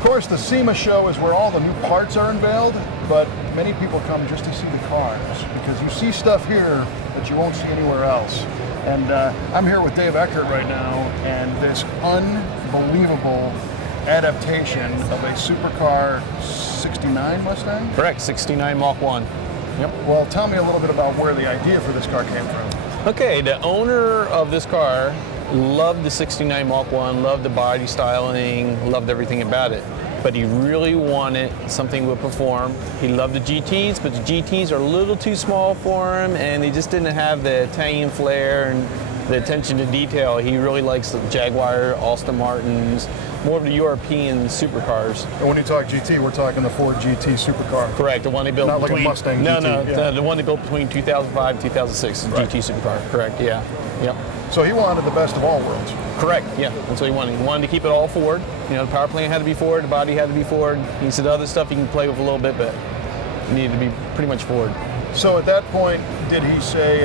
Of course, the SEMA Show is where all the new parts are unveiled, but many people come just to see the cars because you see stuff here that you won't see anywhere else. And I'm here with Dave Eckert right now, and this unbelievable adaptation of a Supercar 69 Mustang? Correct, 69 Mach 1. Yep. Well, tell me a little bit about where the idea for this car came from. Okay, the owner of this car loved the 69 Mach 1, loved the body styling, loved everything about it. But he really wanted something that would perform. He loved the GTs, but the GTs are a little too small for him, and they just didn't have the Italian flair and the attention to detail. He really likes the Jaguar, Aston Martins, more of the European supercars. And when you talk GT, we're talking the Ford GT supercar. Correct, the one they built Not between, like a Mustang no, GT. No, yeah. the one they built between 2005 and 2006, the Right. GT supercar. Correct, yeah, yep. So he wanted the best of all worlds. Correct, yeah, that's what he wanted. He wanted to keep it all Ford. You know, the power plant had to be Ford, the body had to be Ford. He said other stuff you can play with a little bit, but it needed to be pretty much Ford. So at that point, did he say,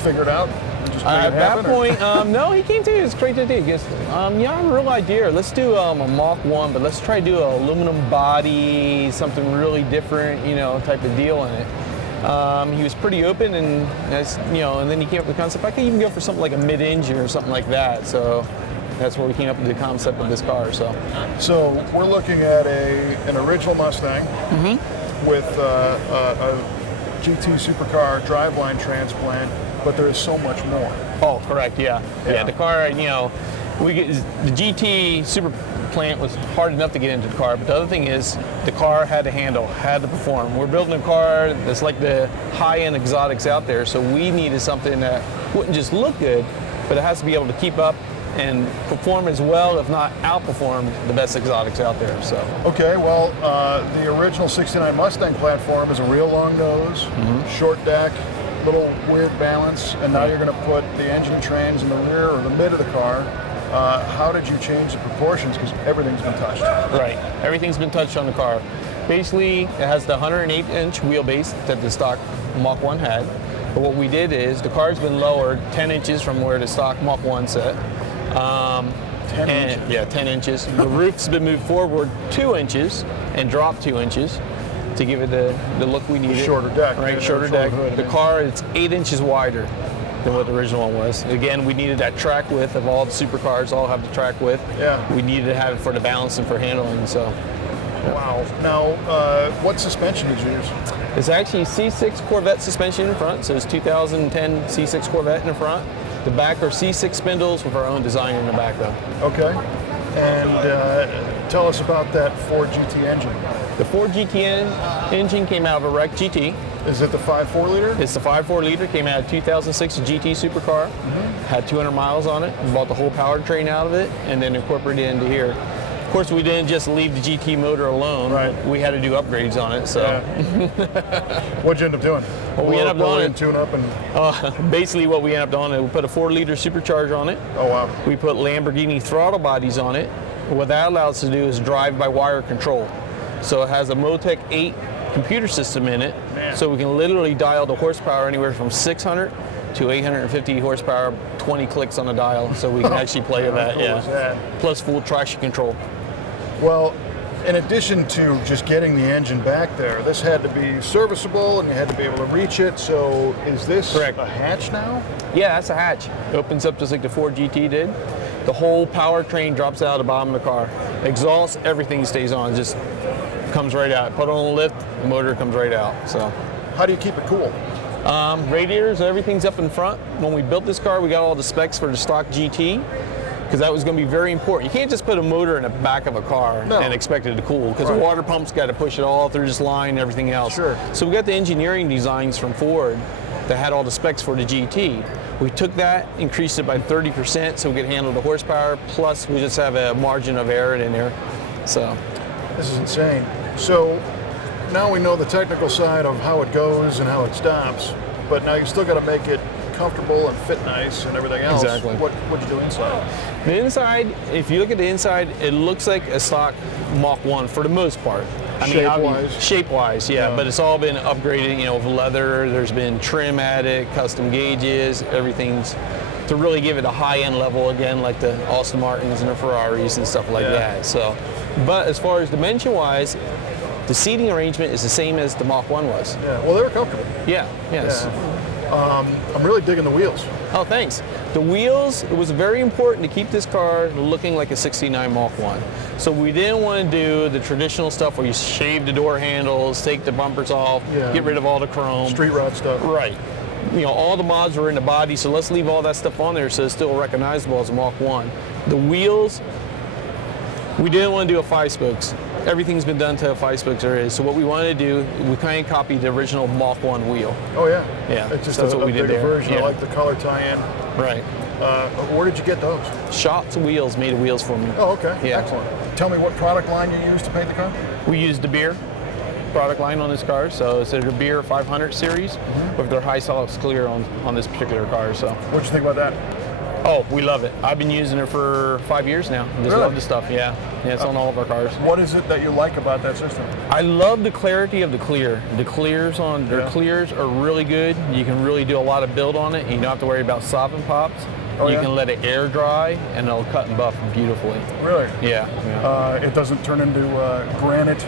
figure it out? Just make At it that happen, point, no, he came to me. It's great to do. He goes, yeah, I have a real idea. Let's do a Mach 1, but let's try to do an aluminum body, something really different, you know, type of deal in it. He was pretty open, and you know, and then he came up with the concept. I could even go for something like a mid-engine or something like that. So that's where we came up with the concept of this car. So we're looking at an original Mustang with a GT supercar driveline transplant, but there is so much more. Oh, correct. Yeah. The car, you know, the GT super plant was hard enough to get into the car, but the other thing is the car had to handle, had to perform. We're building a car that's like the high-end exotics out there, so we needed something that wouldn't just look good, but it has to be able to keep up and perform as well, if not outperform the best exotics out there. So okay, well, the original 69 Mustang platform is a real long nose, short deck, little weird balance, and now you're going to put the engine and trans in the rear or the mid of the car. How did you change the proportions? Because everything's been touched. Right, everything's been touched on the car. Basically, it has the 108-inch wheelbase that the stock Mach 1 had. But what we did is the car's been lowered 10 inches from where the stock Mach 1 sat. 10 inches? Yeah, 10 inches. The roof's been moved forward 2 inches and dropped 2 inches to give it the look we needed. Shorter deck. Right, Yeah, shorter deck. hood, The car, it's 8 inches wider than what the original one was. Again, we needed that track width of all the supercars, all have the track width. Yeah. We needed to have it for the balance and for handling, so. Wow. Now, what suspension did you use? It's actually C6 Corvette suspension in front, so it's 2010 C6 Corvette in the front. The back are C6 spindles with our own design in the back though. Okay. And tell us about that Ford GT engine. The Ford GT engine came out of a wrecked GT. Is it the 5.4 liter? It's the 5.4 liter, came out of 2006 GT Supercar, had 200 miles on it, bought the whole powertrain out of it, and then incorporated it into here. Of course, we didn't just leave the GT motor alone. Right. We had to do upgrades on it, so. Yeah. What'd you end up doing? Well, we ended up doing tune up and. Basically what we ended up doing, we put a 4-liter supercharger on it. Oh wow. We put Lamborghini throttle bodies on it. What that allows us to do is drive by wire control. So it has a Motec 8 computer system in it, so we can literally dial the horsepower anywhere from 600 to 850 horsepower, 20 clicks on the dial, so we can actually play with that. Cool is that? Plus full traction control. Well, in addition to just getting the engine back there, this had to be serviceable and you had to be able to reach it. So is this Correct. a hatch now? Yeah, that's a hatch. It opens up just like the Ford GT did. The whole powertrain drops out of the bottom of the car. Exhaust, everything stays on, just comes right out. Put on a lift, the motor comes right out. So, How do you keep it cool? radiators, everything's up in front. When we built this car, we got all the specs for the stock GT, because that was going to be very important. You can't just put a motor in the back of a car and expect it to cool, because the water pump's got to push it all through this line and everything else. Sure. So we got the engineering designs from Ford that had all the specs for the GT. We took that, increased it by 30% so we could handle the horsepower, plus we just have a margin of error in there. So This is insane. So now we know the technical side of how it goes and how it stops, but now you still got to make it comfortable and fit nice and everything else. Exactly. What'd you do inside? the inside, if you look at the inside, it looks like a stock Mach 1 for the most part. Shape-wise? Shape-wise, yeah, but it's all been upgraded, you know, with leather. There's been trim added, custom gauges, everything's to really give it a high-end level again, like the Aston Martins and the Ferraris and stuff like that. So But as far as dimension-wise, the seating arrangement is the same as the Mach 1 was. Yeah, well, they were comfortable. Yeah, yes. Yeah. I'm really digging the wheels. Oh, thanks. The wheels, it was very important to keep this car looking like a 69 Mach 1. So we didn't want to do the traditional stuff where you shave the door handles, take the bumpers off, get rid of all the chrome. Street rod stuff. Right. You know, all the mods were in the body, so let's leave all that stuff on there so it's still recognizable as a Mach 1. The wheels, we didn't want to do a 5-spokes. Everything's been done to a 5-spokes there is. So what we wanted to do, we kind of copied the original Mach 1 wheel. Oh yeah. Yeah. It's just that's a what we did bigger there. version. I like the color tie-in. Right. Where did you get those? Shops Wheels made the wheels for me. Oh, okay. Yeah. Excellent. Tell me what product line you used to paint the car? We used the Beer product line on this car, so it's a Beer 500 series with their high solids clear on this particular car. So. What'd you think about that? Oh, we love it. I've been using it for 5 years now. Just love the stuff. Yeah, it's on all of our cars. What is it that you like about that system? I love the clarity of the clear. The clears on their clears are really good. You can really do a lot of build on it, and you don't have to worry about sopping pops. You can let it air dry, and it'll cut and buff beautifully. Really? Yeah. It doesn't turn into granite.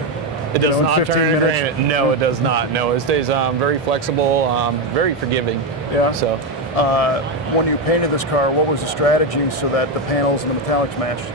It does not turn into granite. No, it does not. No, it stays very flexible, very forgiving. Yeah. So. When you painted this car, what was the strategy so that the panels and the metallics matched?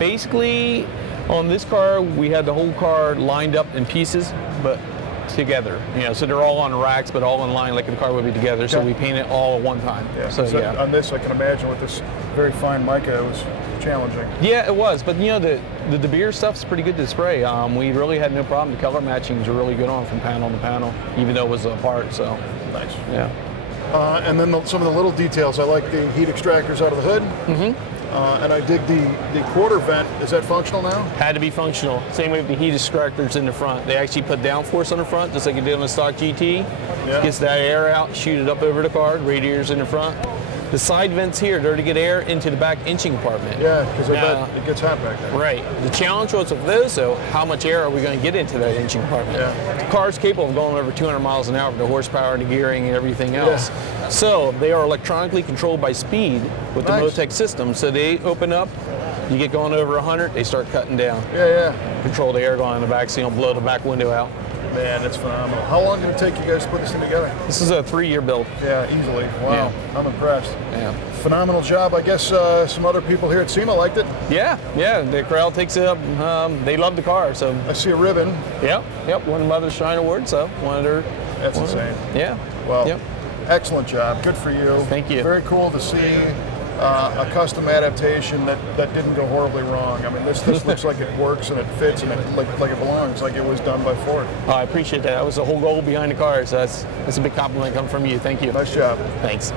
Basically, on this car, we had the whole car lined up in pieces, but together. You know, so they're all on racks, but all in line like the car would be together. So we paint it all at one time. Yeah. So on this, I can imagine with this very fine mica, it was challenging. Yeah, it was. But you know, the De Beer stuff's pretty good to spray. We really had no problem. The color matchings are really good on from panel to panel, even though it was apart. So nice. Yeah. And then some of the little details. I like the heat extractors out of the hood. And I dig the quarter vent. Is that functional now? Had to be functional. Same way with the heat extractors in the front. They actually put downforce on the front, just like you did on the stock GT. Gets that air out, shoot it up over the car, radiators in the front. The side vents here, they're to get air into the back engine compartment. Yeah, because I bet it gets hot back there. Right. The challenge was with those, though, how much air are we going to get into that engine compartment? The car's capable of going over 200 miles an hour with the horsepower and the gearing and everything else. So they are electronically controlled by speed with the Motec system. So they open up, you get going over 100, they start cutting down. Control the air going in the back so you don't blow the back window out. Man, it's phenomenal. How long did it take you guys to put this thing together? This is a 3-year build. Yeah, easily. Wow, I'm impressed. Yeah. Phenomenal job. I guess some other people here at SEMA liked it. Yeah, the crowd takes it up. They love the car, so. I see a ribbon. Yep, won Mother's Shine Award, so one of their. That's insane. Yeah. Well, excellent job. Good for you. Thank you. Very cool to see a custom adaptation that didn't go horribly wrong. I mean, this looks like it works and it fits and it like it belongs, like it was done by Ford. Oh, I appreciate that. That was the whole goal behind the car, so that's a big compliment coming from you. Thank you. Nice job. Thanks.